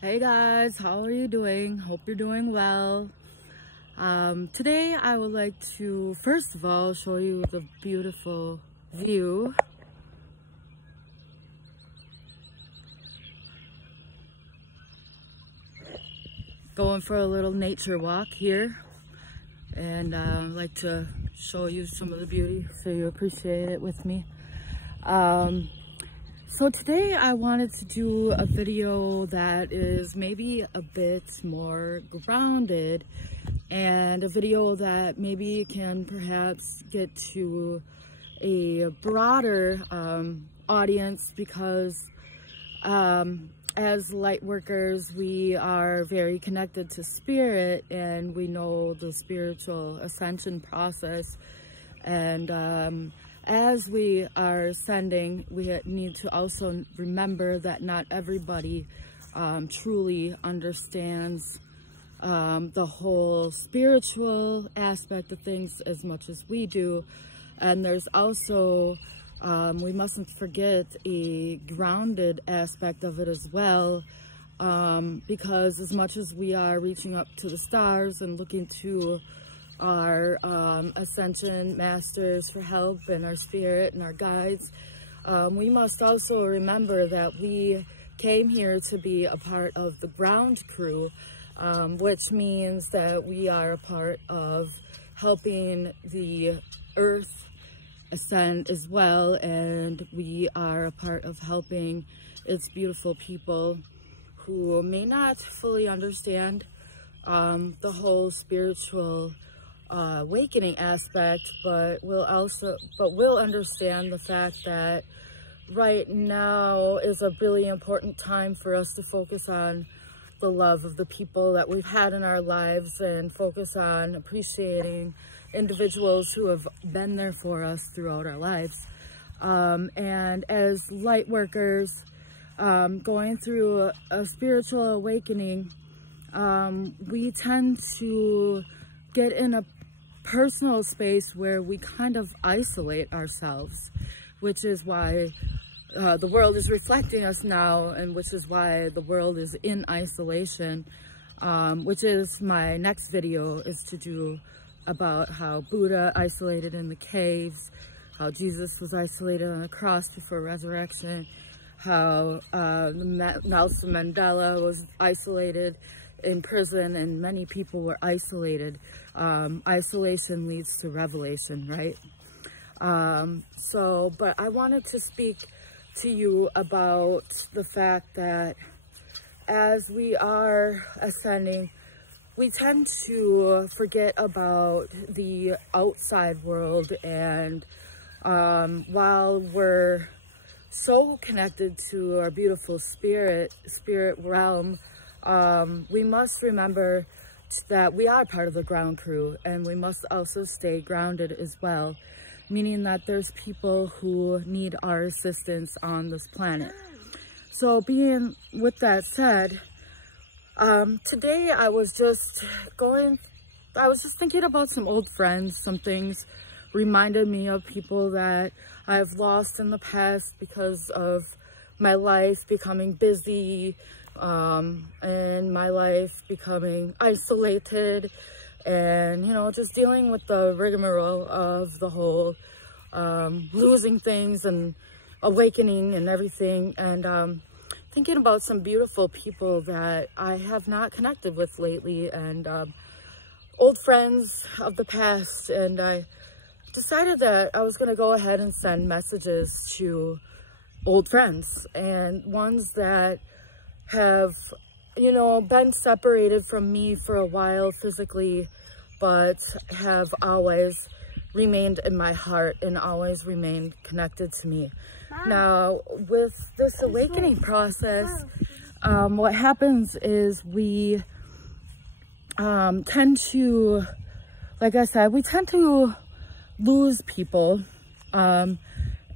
Hey guys, how are you doing? Hope you're doing well. Today I would like to first of all show you the beautiful view. Going for a little nature walk here, and I'd like to show you some of the beauty so you appreciate it with me. So today I wanted to do a video that is maybe a bit more grounded, and a video that maybe can perhaps get to a broader audience, because as light workers, we are very connected to spirit, and we know the spiritual ascension process. And as we are ascending, we need to also remember that not everybody truly understands the whole spiritual aspect of things as much as we do. And there's also, we mustn't forget a grounded aspect of it as well, because as much as we are reaching up to the stars and looking to our ascension masters for help, and our spirit and our guides, we must also remember that we came here to be a part of the ground crew, which means that we are a part of helping the earth ascend as well, and we are a part of helping its beautiful people who may not fully understand the whole spiritual awakening aspect, but will understand the fact that right now is a really important time for us to focus on the love of the people that we've had in our lives, and focus on appreciating individuals who have been there for us throughout our lives. And as light workers going through a spiritual awakening, we tend to get in a personal space where we kind of isolate ourselves, which is why the world is reflecting us now, and which is why the world is in isolation, which is my next video, is to do about how Buddha isolated in the caves, how Jesus was isolated on the cross before resurrection, how Nelson Mandela was isolated in prison, and many people were isolated. Isolation leads to revelation, right? But I wanted to speak to you about the fact that as we are ascending, we tend to forget about the outside world, and while we're so connected to our beautiful spirit realm, we must remember that we are part of the ground crew, and we must also stay grounded as well, meaning that there's people who need our assistance on this planet. So with that said, today I was just thinking about some old friends. Some things reminded me of people that I've lost in the past because of my life becoming busy, and my life becoming isolated, and just dealing with the rigmarole of the whole losing things and awakening and everything, and thinking about some beautiful people that I have not connected with lately, and old friends of the past. And I decided that I was going to go ahead and send messages to old friends, and ones that have been separated from me for a while physically, but have always remained in my heart and always remained connected to me. Now, with this awakening process, what happens is we tend to, like I said, we tend to lose people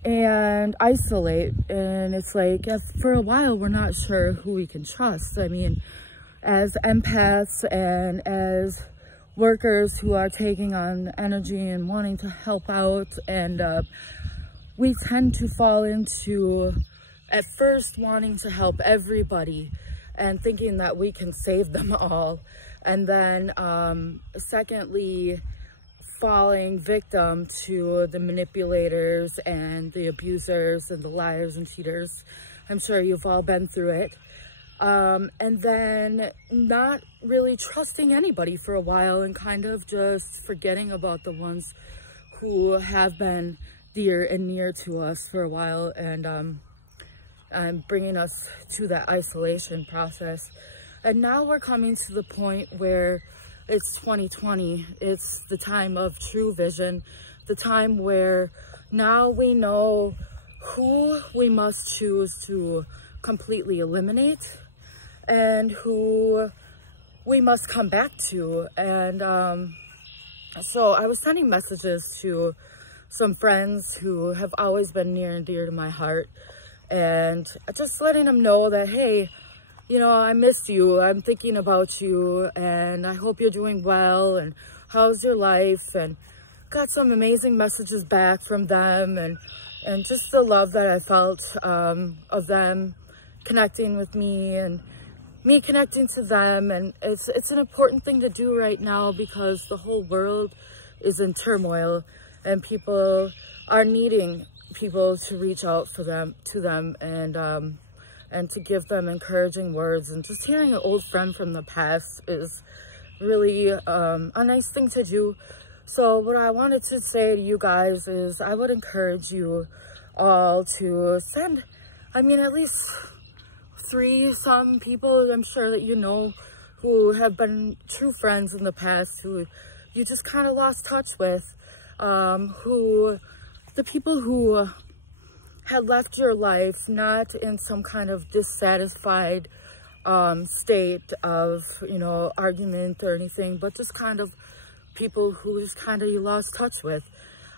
and isolate, and it's like, for a while we're not sure who we can trust. I mean, as empaths and as workers who are taking on energy and wanting to help out, and we tend to fall into, at first, wanting to help everybody, and thinking that we can save them all. And then secondly, falling victim to the manipulators and the abusers and the liars and cheaters. I'm sure you've all been through it. And then not really trusting anybody for a while and kind of just forgetting about the ones who have been dear and near to us for a while, and bringing us to that isolation process. And now we're coming to the point where it's 2020. It's the time of true vision, the time where now we know who we must choose to completely eliminate and who we must come back to. And so I was sending messages to some friends who have always been near and dear to my heart, and just letting them know that, hey, you know, I missed you, I'm thinking about you, and I hope you're doing well, and how's your life? And got some amazing messages back from them, and just the love that I felt of them connecting with me and me connecting to them. And it's an important thing to do right now because the whole world is in turmoil, and people are needing people to reach out to them and to give them encouraging words. And just hearing an old friend from the past is really a nice thing to do. So what I wanted to say to you guys is I would encourage you all to send, I mean, at least 3 some people I'm sure that you know who have been true friends in the past, who you just kind of lost touch with, who the people who had left your life not in some kind of dissatisfied state of, you know, argument or anything, but just kind of people who just kind of you lost touch with.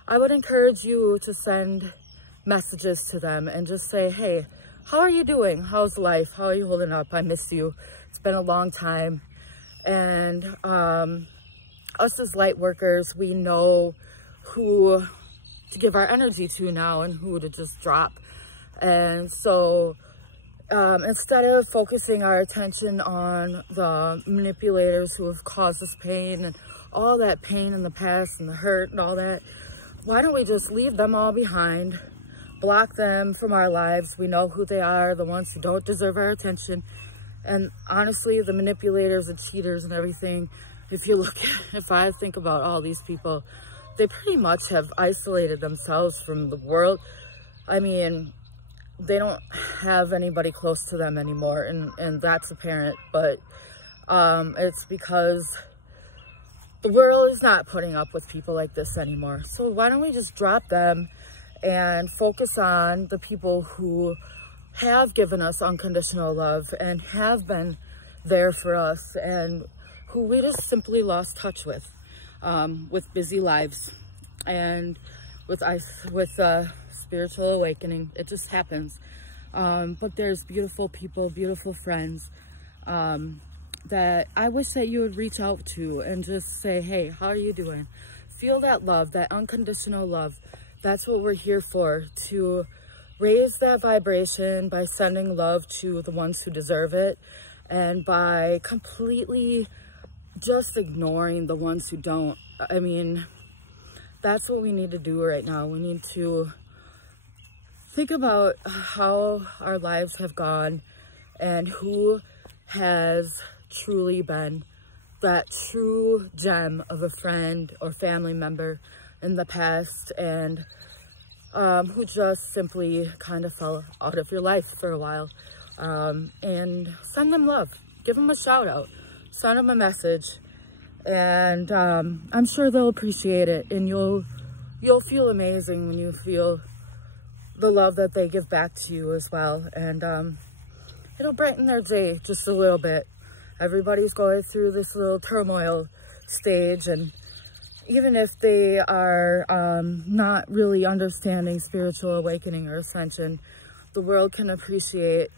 I would encourage you to send messages to them and just say, hey, how are you doing? How's life? How are you holding up? I miss you. It's been a long time. And us as light workers, we know who to give our energy to now and who to just drop. And so instead of focusing our attention on the manipulators who have caused us pain and all that pain in the past and the hurt and all that, why don't we just leave them all behind, block them from our lives? We know who they are, the ones who don't deserve our attention. And honestly, the manipulators and cheaters and everything, if I think about all these people, they pretty much have isolated themselves from the world. I mean, they don't have anybody close to them anymore, and that's apparent, but it's because the world is not putting up with people like this anymore. So why don't we just drop them and focus on the people who have given us unconditional love and have been there for us, and who we just simply lost touch with busy lives and with spiritual awakening. It just happens. But there's beautiful people, beautiful friends that I wish that you would reach out to and just say, hey, how are you doing? Feel that love, that unconditional love. That's what we're here for, to raise that vibration by sending love to the ones who deserve it, and by completely just ignoring the ones who don't. I mean, that's what we need to do right now. We need to think about how our lives have gone and who has truly been that true gem of a friend or family member in the past, and who just simply kind of fell out of your life for a while. And send them love, give them a shout out, send them a message, and I'm sure they'll appreciate it, and you'll feel amazing when you feel the love that they give back to you as well. And it'll brighten their day just a little bit. Everybody's going through this little turmoil stage, and even if they are not really understanding spiritual awakening or ascension, the world can appreciate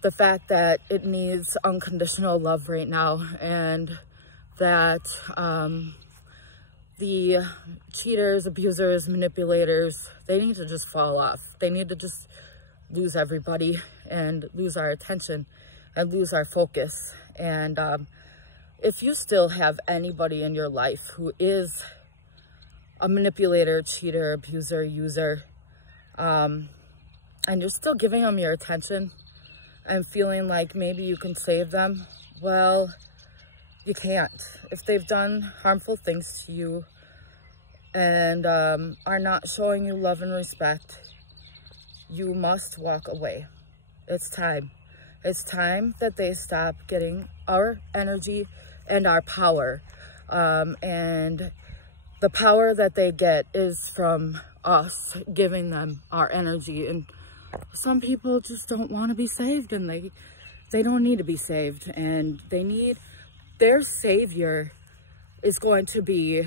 the fact that it needs unconditional love right now, and that the cheaters, abusers, manipulators, they need to just fall off. They need to just lose everybody and lose our attention, and lose our focus. And if you still have anybody in your life who is a manipulator, cheater, abuser, user, and you're still giving them your attention and feeling like maybe you can save them, well, you can't. If they've done harmful things to you and are not showing you love and respect, you must walk away. It's time. It's time that they stop getting our energy and our power. And the power that they get is from us giving them our energy. And some people just don't want to be saved, and they don't need to be saved, and they need their savior is going to be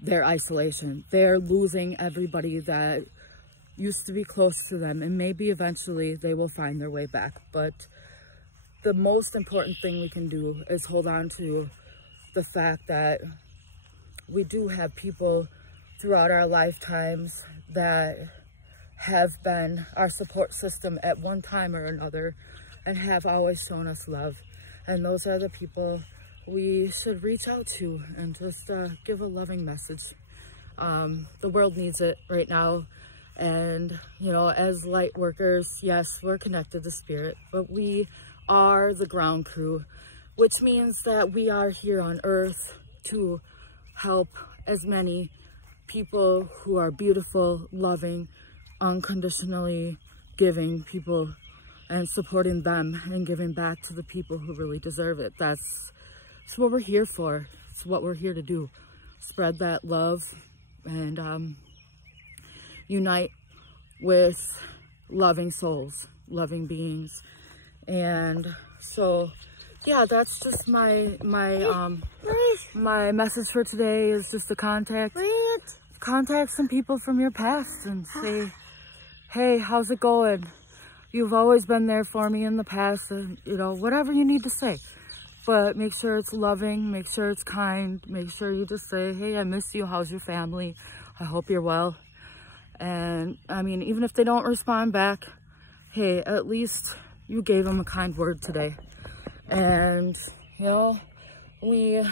their isolation. They're losing everybody that used to be close to them, and maybe eventually they will find their way back. But the most important thing we can do is hold on to the fact that we do have people throughout our lifetimes that have been our support system at one time or another and have always shown us love. And those are the people we should reach out to and just give a loving message. The world needs it right now. And, you know, as light workers, yes, we're connected to spirit, but we are the ground crew, which means that we are here on earth to help as many people who are beautiful, loving, unconditionally giving people and supporting them and giving back to the people who really deserve it. That's what we're here for. It's what we're here to do. Spread that love and unite with loving souls, loving beings. And so, yeah, that's just my message for today is just to contact some people from your past and say, hey, how's it going? You've always been there for me in the past, and, you know, whatever you need to say. But make sure it's loving, make sure it's kind, make sure you just say, hey, I miss you, how's your family? I hope you're well. And, I mean, even if they don't respond back, hey, at least you gave them a kind word today. And, you know, we,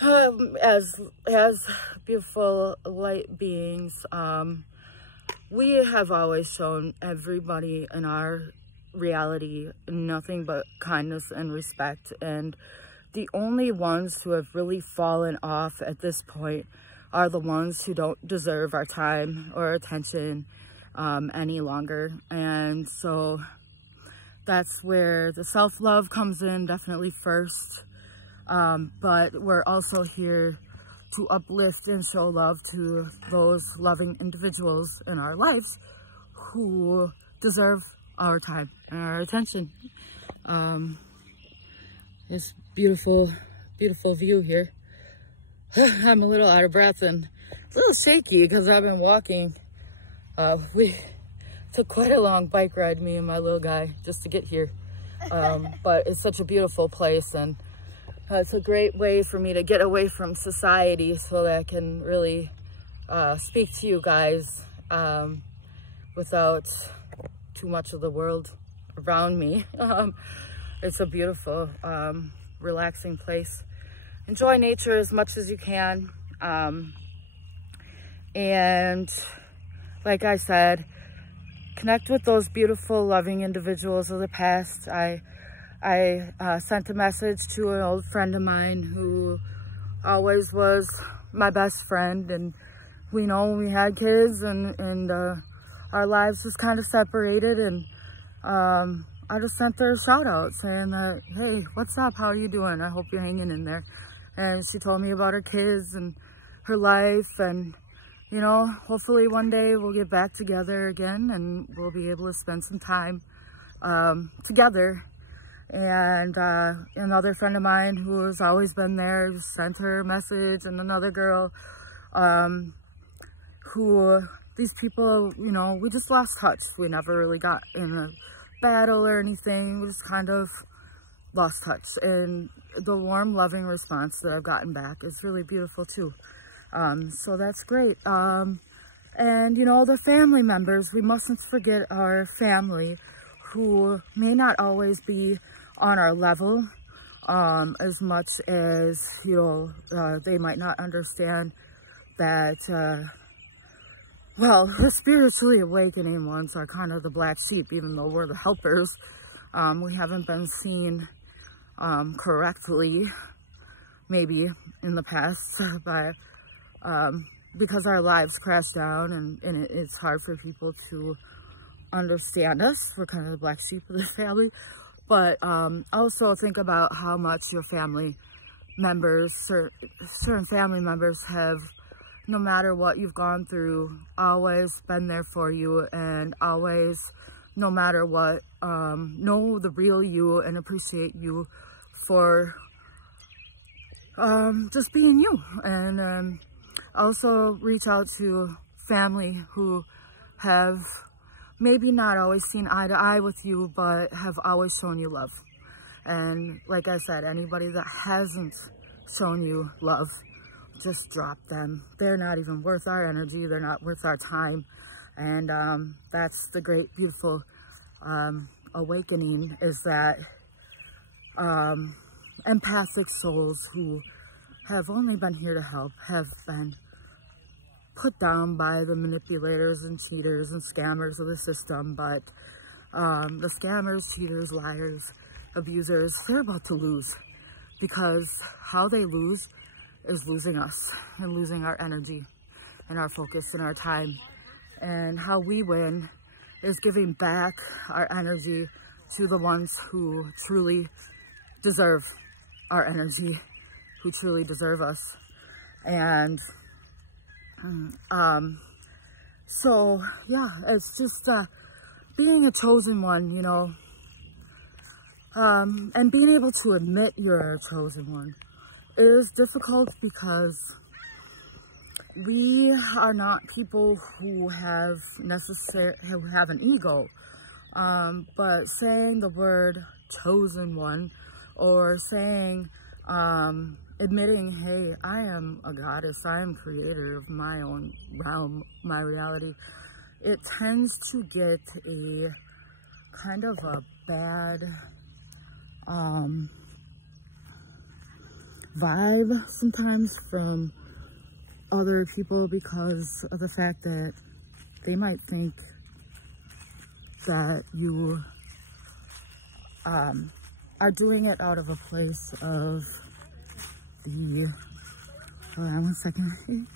as beautiful light beings, we have always shown everybody in our reality nothing but kindness and respect. And the only ones who have really fallen off at this point are the ones who don't deserve our time or attention any longer. And so that's where the self-love comes in, definitely first. But we're also here to uplift and show love to those loving individuals in our lives who deserve our time and our attention. This beautiful, beautiful view here. I'm a little out of breath and a little shaky because I've been walking. We took quite a long bike ride, me and my little guy, just to get here. But it's such a beautiful place, and it's a great way for me to get away from society so that I can really speak to you guys without too much of the world around me. It's a beautiful, relaxing place. Enjoy nature as much as you can. And like I said, connect with those beautiful, loving individuals of the past. I sent a message to an old friend of mine who always was my best friend, and we know we had kids and our lives was kind of separated, and I just sent her a shout out saying that, hey, what's up? How are you doing? I hope you're hanging in there. And she told me about her kids and her life, and you know, hopefully one day we'll get back together again and we'll be able to spend some time together. And another friend of mine who has always been there sent her a message, and another girl who, these people, you know, we just lost touch. We never really got in a battle or anything. We just kind of lost touch. And the warm, loving response that I've gotten back is really beautiful too. So that's great. And, you know, the family members, we mustn't forget our family who may not always be on our level, as much as, you know, they might not understand that, well, the spiritually awakening ones are kind of the black sheep, even though we're the helpers. We haven't been seen correctly, maybe in the past, but because our lives crash down and it's hard for people to understand us. We're kind of the black sheep of the family. But also think about how much your family members, certain family members have, no matter what you've gone through, always been there for you, and always, no matter what, know the real you and appreciate you for just being you. And also reach out to family who have maybe not always seen eye to eye with you, but have always shown you love. And like I said, anybody that hasn't shown you love, just drop them. They're not even worth our energy. They're not worth our time. And that's the great, beautiful awakening, is that empathic souls who have only been here to help have been put down by the manipulators and cheaters and scammers of the system. But the scammers, cheaters, liars, abusers, they're about to lose, because how they lose is losing us and losing our energy and our focus and our time. And how we win is giving back our energy to the ones who truly deserve our energy, who truly deserve us. And so yeah, it's just being a chosen one, you know, and being able to admit you're a chosen one is difficult, because we are not people who have an ego, but saying the word chosen one, or saying admitting, hey, I am a goddess, I am creator of my own realm, my reality, it tends to get a kind of a bad vibe sometimes from other people, because of the fact that they might think that you are doing it out of a place of the, hold on one second,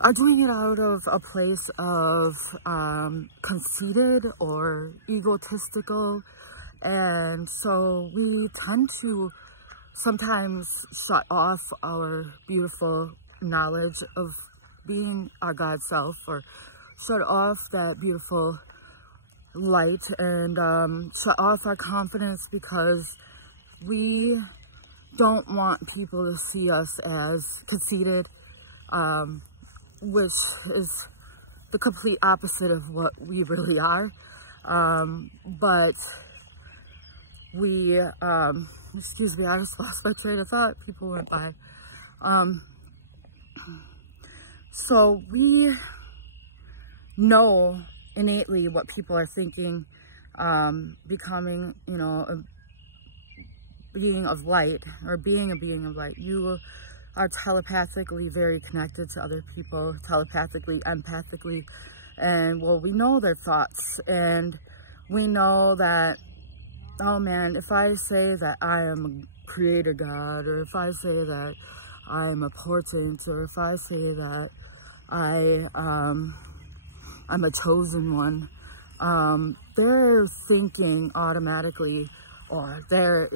are doing it out of a place of conceited or egotistical. And so we tend to sometimes shut off our beautiful knowledge of being our God self, or shut off that beautiful light, and shut off our confidence, because we don't want people to see us as conceited, which is the complete opposite of what we really are. But we, excuse me, I just lost my train of thought. People went by. So we know innately what people are thinking, becoming, you know, a being of light, or being a being of light. You are telepathically very connected to other people, telepathically, empathically, and well, we know their thoughts, and we know that, oh man, if I say that I am a creator God, or if I say that I am a portent, or if I say that I'm a chosen one, they're thinking automatically, or they're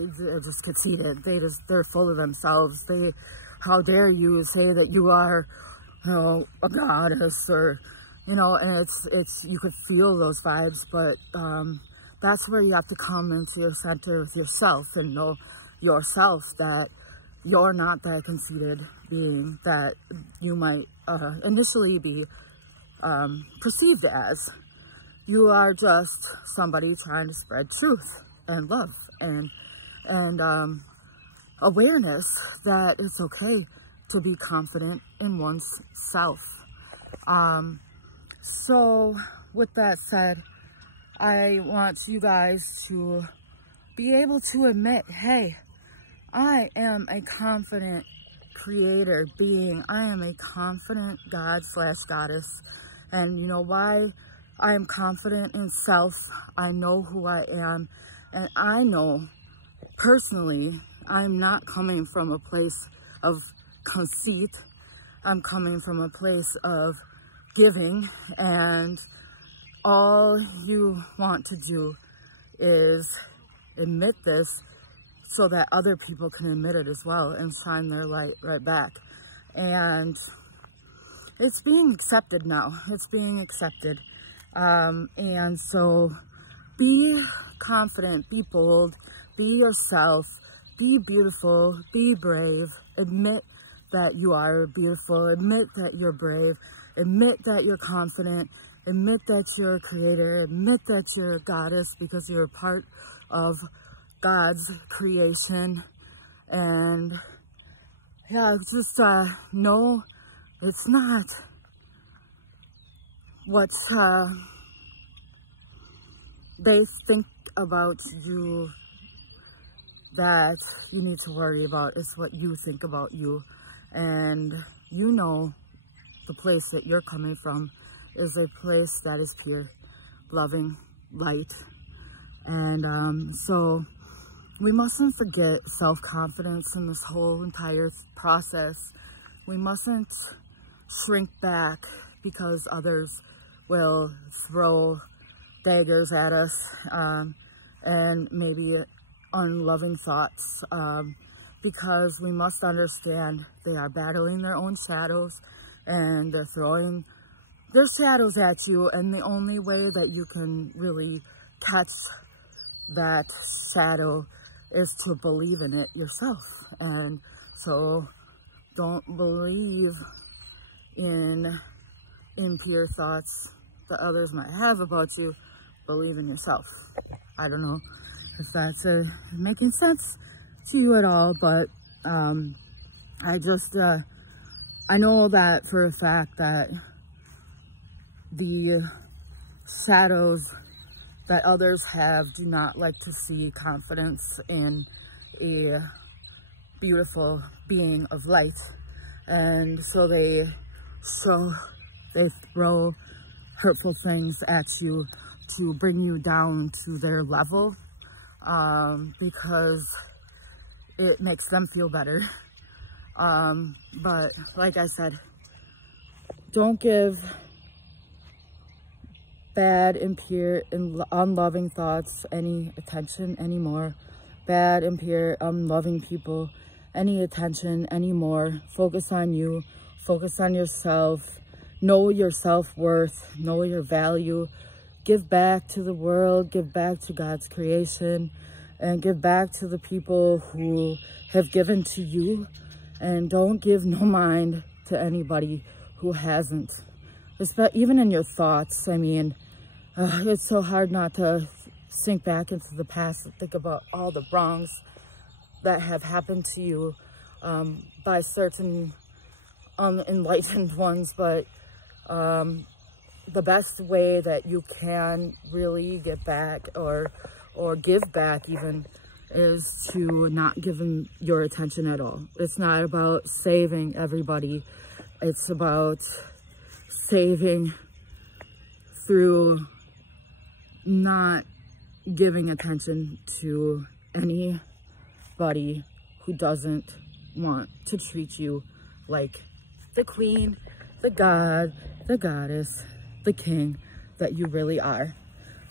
just conceited. They're full of themselves. How dare you say that you are, you know, a goddess, or, you know, and it's you could feel those vibes, but that's where you have to come into your center with yourself and know yourself, that you're not that conceited being that you might initially be perceived as. You are just somebody trying to spread truth and love and awareness that it's okay to be confident in one's self. So with that said, I want you guys to be able to admit, hey, I am a confident creator being. I am a confident God/goddess. And you know why I am confident in self? I know who I am. And I know personally, I'm not coming from a place of conceit. I'm coming from a place of giving. And all you want to do is admit this so that other people can admit it as well and shine their light right back. And it's being accepted now. It's being accepted. And so be confident, be bold, be yourself, be beautiful, be brave. Admit that you are beautiful. Admit that you're brave. Admit that you're confident. Admit that you're a creator. Admit that you're a goddess because you're a part of God's creation. And yeah, just know it's not what they think about you that you need to worry about. It's what you think about you. And you know the place that you're coming from is a place that is pure, loving, light. And so we mustn't forget self-confidence in this whole entire process. We mustn't shrink back because others will throw daggers at us and maybe unloving thoughts, because we must understand they are battling their own shadows and they're throwing their shadows at you, and the only way that you can really catch that shadow is to believe in it yourself. And so don't believe in impure thoughts that others might have about you. Believe in yourself. I don't know if that's making sense to you at all, but I know that for a fact that the shadows that others have do not like to see confidence in a beautiful being of light. And so they throw hurtful things at you to bring you down to their level, because it makes them feel better. But like I said, don't give bad, impure, and unloving thoughts any attention anymore. Bad, impure, unloving people any attention anymore. Focus on you. Focus on yourself. Know your self-worth. Know your value. Give back to the world. Give back to God's creation. And give back to the people who have given to you. And don't give no mind to anybody who hasn't. Even in your thoughts. I mean, it's so hard not to sink back into the past and think about all the wrongs that have happened to you by certain unenlightened ones. But the best way that you can really get back or give back even is to not give them your attention at all. It's not about saving everybody. It's about saving through not giving attention to anybody who doesn't want to treat you like the queen, the god, the goddess, the king that you really are.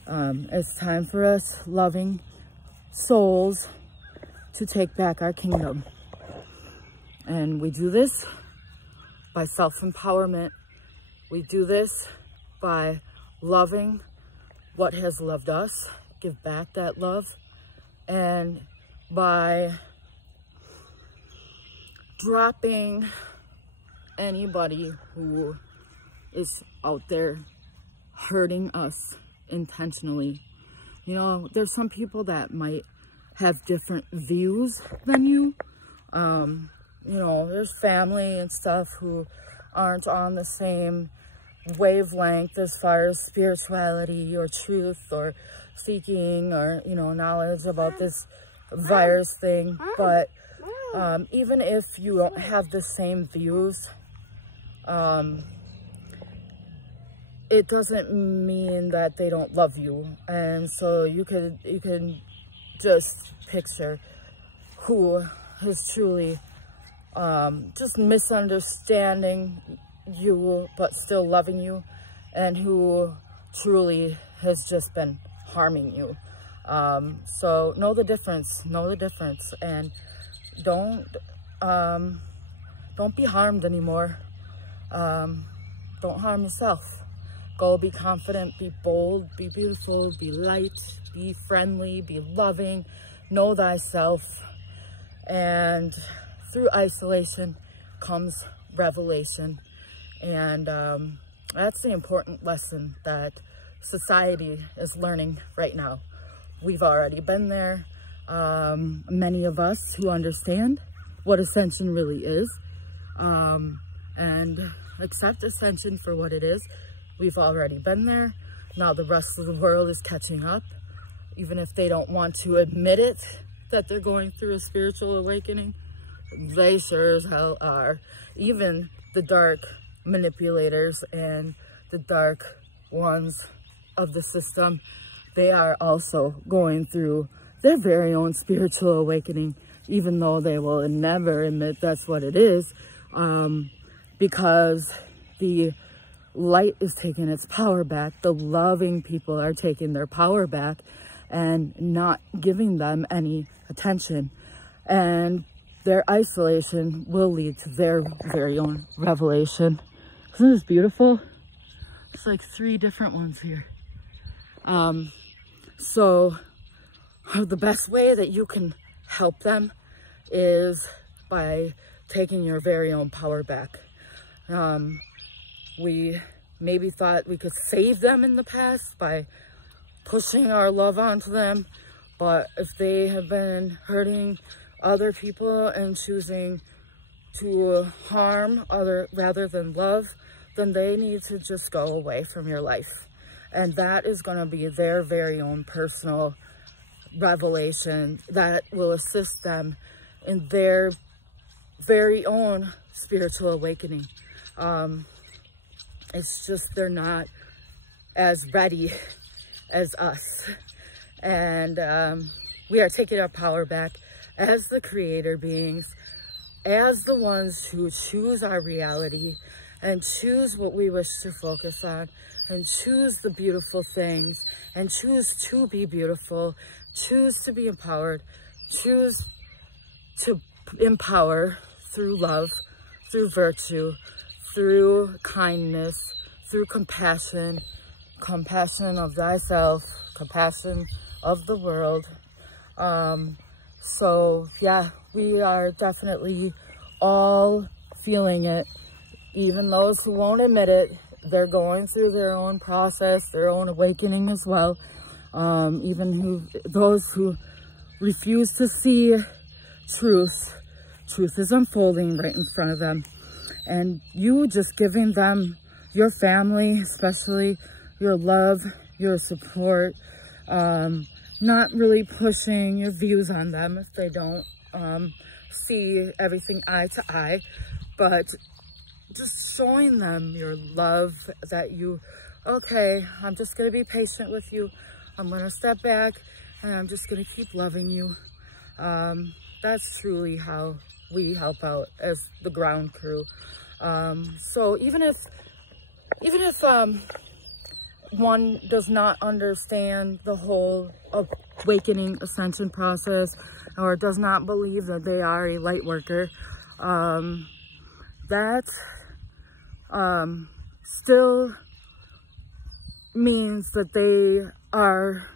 It's time for us loving souls to take back our kingdom. And we do this by self-empowerment. We do this by loving what has loved us, give back that love, and by dropping anybody who is out there hurting us intentionally. You know, there's some people that might have different views than you. You know, there's family and stuff who aren't on the same wavelength as far as spirituality or truth or seeking or, you know, knowledge about this virus thing. But even if you don't have the same views, it doesn't mean that they don't love you. And so you can just picture who is truly just misunderstanding you but still loving you, and who truly has just been harming you. So know the difference, and don't be harmed anymore. Don't harm yourself. Go be confident, be bold, be beautiful, be light, be friendly, be loving, know thyself. And through isolation comes revelation. And that's the important lesson that society is learning right now. We've already been there. Many of us who understand what ascension really is, and accept ascension for what it is. We've already been there. Now the rest of the world is catching up, even if they don't want to admit it, that they're going through a spiritual awakening. They sure as hell are. Even the dark manipulators and the dark ones of the system, they are also going through their very own spiritual awakening, even though they will never admit that's what it is, because the light is taking its power back. The loving people are taking their power back and not giving them any attention. And their isolation will lead to their very own revelation. Isn't this beautiful? It's like 3 different ones here. So the best way that you can help them is by taking your very own power back. We maybe thought we could save them in the past by pushing our love onto them, but if they have been hurting other people and choosing to harm rather than love, then they need to just go away from your life. And that is going to be their very own personal revelation that will assist them in their very own spiritual awakening. It's just they're not as ready as us. And we are taking our power back as the creator beings, as the ones who choose our reality and choose what we wish to focus on, and choose the beautiful things, and choose to be beautiful, choose to be empowered, choose to empower through love, through virtue, through kindness, through compassion, compassion of thyself, compassion of the world. So yeah, we are definitely all feeling it. Even those who won't admit it, they're going through their own process, their own awakening as well. Even those who refuse to see truth is unfolding right in front of them. And you just giving them, your family especially, your love, your support, not really pushing your views on them if they don't see everything eye to eye, but just showing them your love, that you, okay, I'm just going to be patient with you. I'm going to step back and I'm just going to keep loving you. That's truly how we help out as the ground crew. So even if one does not understand the whole awakening ascension process, or does not believe that they are a light worker, that still means that they are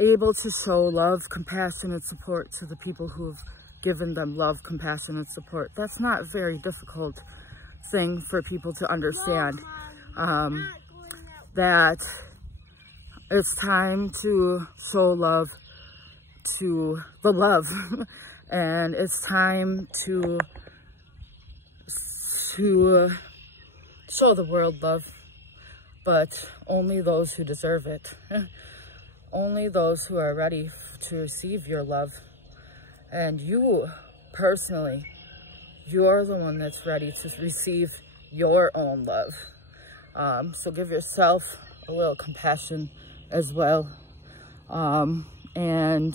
able to show love, compassion, and support to the people who've given them love, compassion, and support. That's not a very difficult thing for people to understand. That it's time to show love to the love, and it's time to show the world love, but only those who deserve it. Only those who are ready to receive your love. And you, personally, you're the one that's ready to receive your own love. So give yourself a little compassion as well. And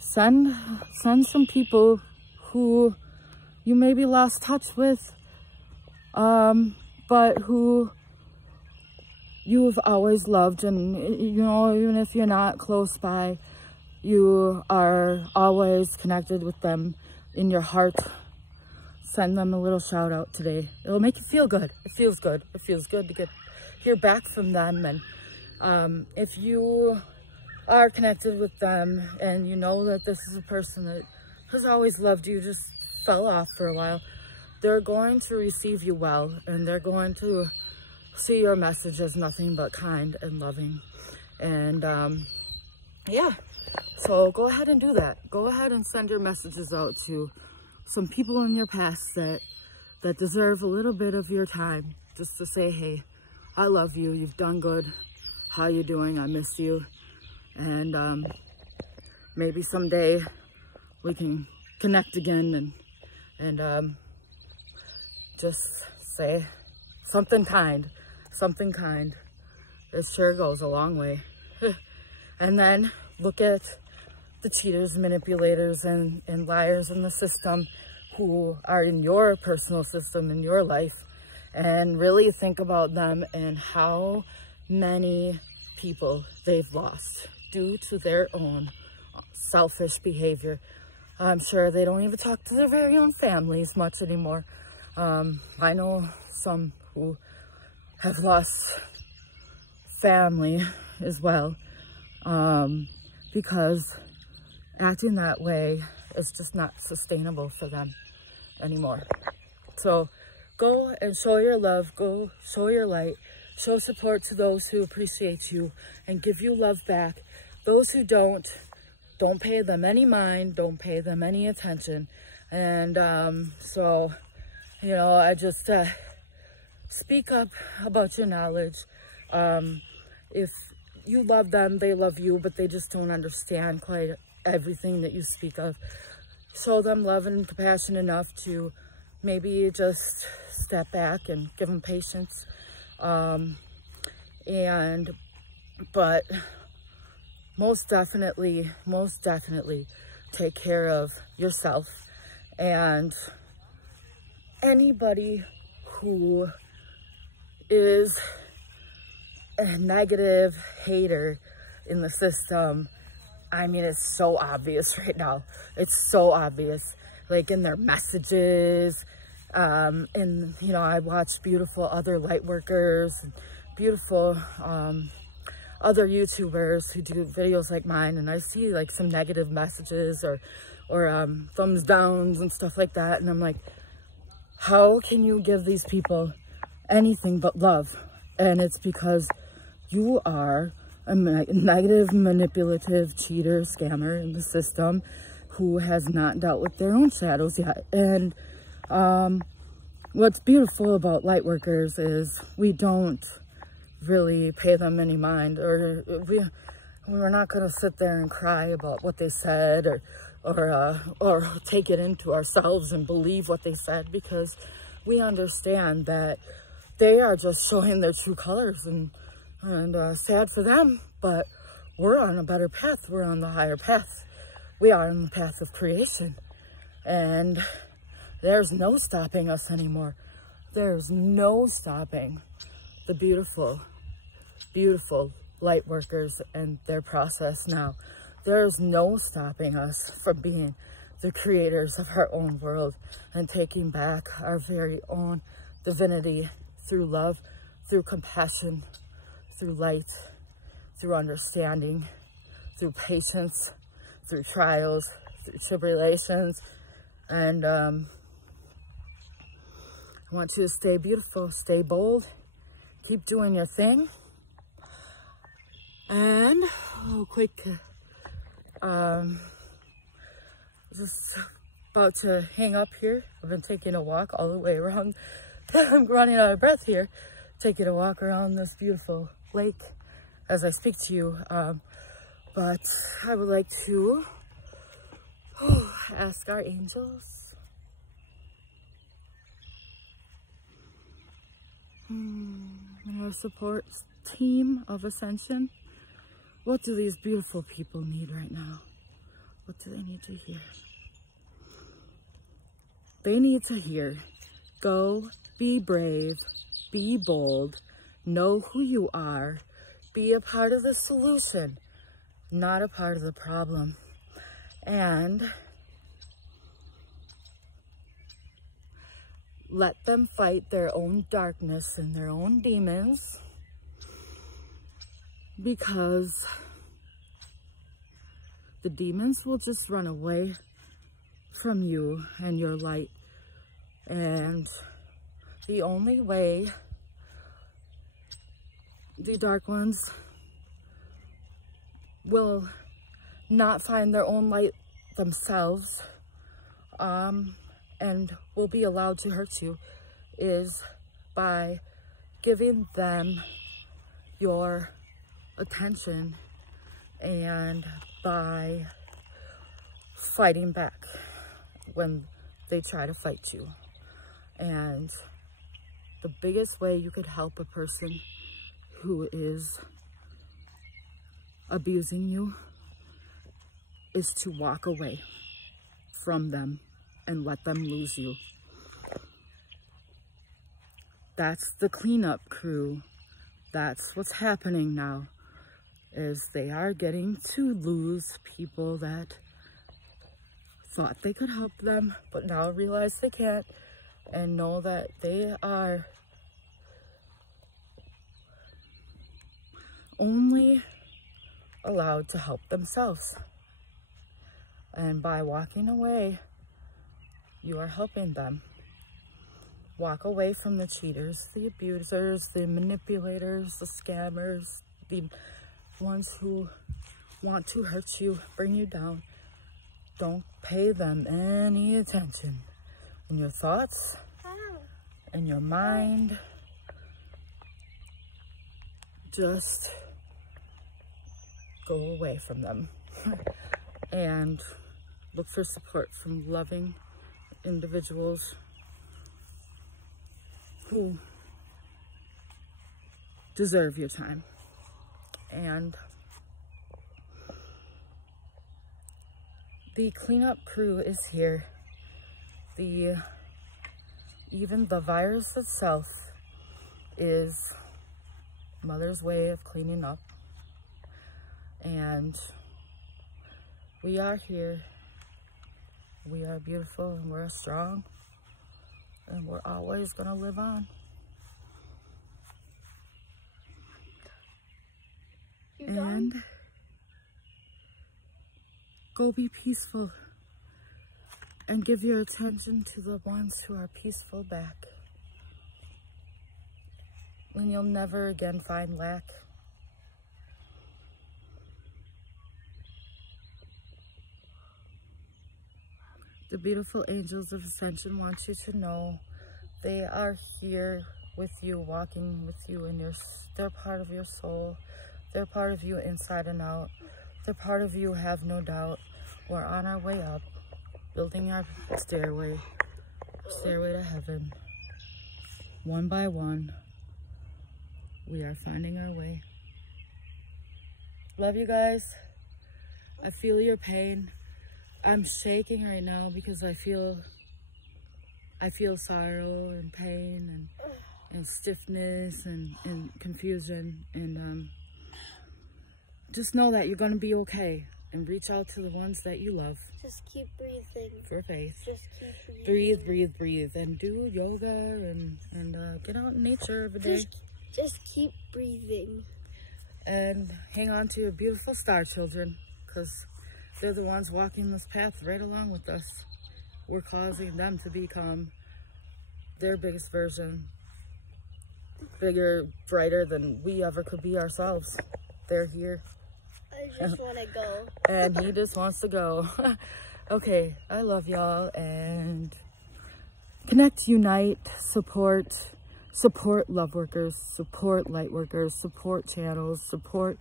send some people who you maybe lost touch with, but who you've always loved. And, you know, even if you're not close by, you are always connected with them in your heart. Send them a little shout out today. It'll make you feel good. It feels good. It feels good to hear back from them. And if you are connected with them and you know that this is a person that has always loved you, just fell off for a while, they're going to receive you well, and they're going to see your message as nothing but kind and loving. And yeah, so go ahead and do that. Go ahead and send your messages out to some people in your past that deserve a little bit of your time, just to say, hey, I love you, you've done good, how you doing, I miss you. And maybe someday we can connect again and just say something kind. Something kind. It sure goes a long way. And then look at the cheaters, manipulators, and liars in the system who are in your personal system, in your life, and really think about them and how many people they've lost due to their own selfish behavior. I'm sure they don't even talk to their very own families much anymore. I know some who have lost family as well, because acting that way is just not sustainable for them anymore. So go and show your love, go show your light, show support to those who appreciate you and give you love back. Those who don't pay them any mind, don't pay them any attention. And so, you know, I just speak up about your knowledge. If you love them, they love you, but they just don't understand quite everything that you speak of. Show them love and compassion enough to maybe just step back and give them patience. But most definitely take care of yourself. And anybody who is a negative hater in the system, I mean, it's so obvious right now. It's so obvious, like in their messages. And, you know, I watch beautiful other light workers, beautiful other YouTubers who do videos like mine, and I see like some negative messages or thumbs downs and stuff like that. And I'm like, how can you give these people anything but love? And it's because you are a negative, manipulative cheater, scammer in the system who has not dealt with their own shadows yet. And what's beautiful about light workers is we don't really pay them any mind, or we're not going to sit there and cry about what they said or take it into ourselves and believe what they said, because we understand that they are just showing their true colors, and sad for them, but we're on a better path. We're on the higher path. We are on the path of creation, and there's no stopping us anymore. There's no stopping the beautiful, beautiful light workers and their process now. There's no stopping us from being the creators of our own world and taking back our very own divinity through love, through compassion, through light, through understanding, through patience, through trials, through tribulations. And I want you to stay beautiful, stay bold, keep doing your thing. And real quick, just about to hang up here. I've been taking a walk all the way around I'm running out of breath here, taking a walk around this beautiful lake as I speak to you. But I would like to ask our angels and our support team of Ascension, what do these beautiful people need right now? What do they need to hear? They need to hear, go, be brave, be bold, know who you are, be a part of the solution, not a part of the problem. And let them fight their own darkness and their own demons, because the demons will just run away from you and your light. And the only way the dark ones will not find their own light themselves and will be allowed to hurt you is by giving them your attention and by fighting back when they try to fight you. And the biggest way you could help a person who is abusing you is to walk away from them and let them lose you. That's the cleanup crew. That's what's happening now, is they are getting to lose people that thought they could help them, but now realize they can't, and know that they are only allowed to help themselves. And by walking away, you are helping them. Walk away from the cheaters, the abusers, the manipulators, the scammers, the ones who want to hurt you, bring you down. Don't pay them any attention. In your thoughts, in your mind, just go away from them and look for support from loving individuals who deserve your time. And the cleanup crew is here. Even the virus itself is Mother's way of cleaning up. And we are here. We are beautiful and we're strong. And we're always gonna live on. And go be peaceful and give your attention to the ones who are peaceful back. And you'll never again find lack. The beautiful angels of Ascension want you to know they are here with you, walking with you in your, they're part of your soul. They're part of you inside and out. They're part of you, have no doubt. We're on our way up, building our stairway to heaven. One by one, we are finding our way. Love you guys. I feel your pain. I'm shaking right now because I feel sorrow and pain and stiffness and confusion. And just know that you're going to be okay. And reach out to the ones that you love. Just keep breathing. For faith. Just keep breathing. Breathe. And do yoga and get out in nature every day. Just keep breathing. And hang on to your beautiful star children, because they're the ones walking this path right along with us. We're causing them to become their biggest version. Bigger, brighter than we ever could be ourselves. They're here. I just want to go. And he just wants to go. Okay, I love y'all, and connect, unite, support love workers, support light workers, support channels, support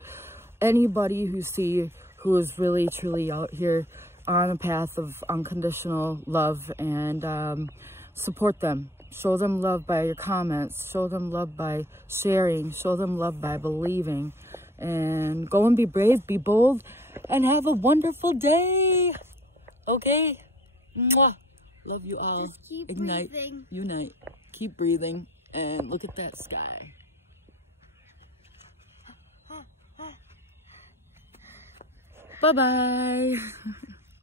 anybody who is really truly out here on a path of unconditional love, and support them. Show them love by your comments, show them love by sharing, show them love by believing, and go and be brave, be bold, and have a wonderful day. Okay? Mwah. Love you all. Just keep Ignite, breathing. unite, keep breathing, and look at that sky. Bye-bye.